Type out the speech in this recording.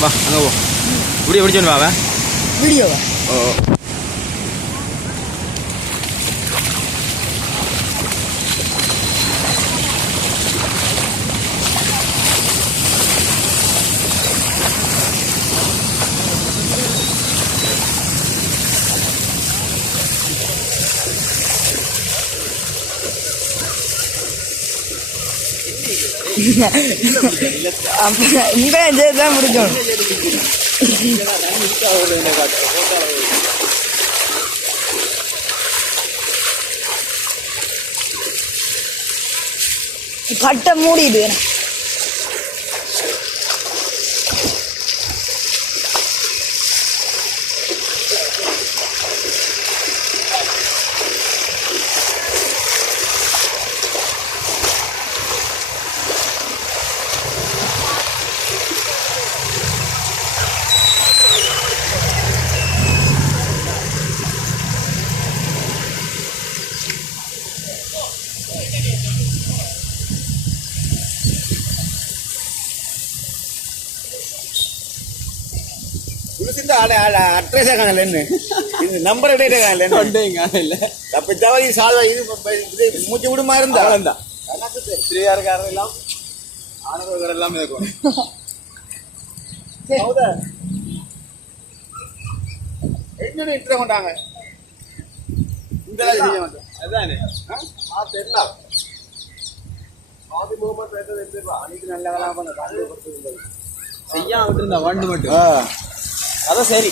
வா அங்கே போ இப்படி எப்படி சொன்னு வாங்க வீடியோவா? ஓ இங்கே தான் முடிக்கும். கட்டை மூடிடு. அட்ரஸ் நம்பர் மூச்சு விடுமா இருந்தா ஸ்ரீகாரக்காரர் எல்லாம் ஆனவர்கள் எல்லாம் இருக்கும். இத்தனை கொண்டாங்க இந்த செய்ய மாட்டோம். அதானே தெரியல ஆதி முகமது அன்னைக்கு நல்ல வேலை பண்ண செய்யாம விட்டு இருந்தா வண்டு மட்டும் அதான் சரி.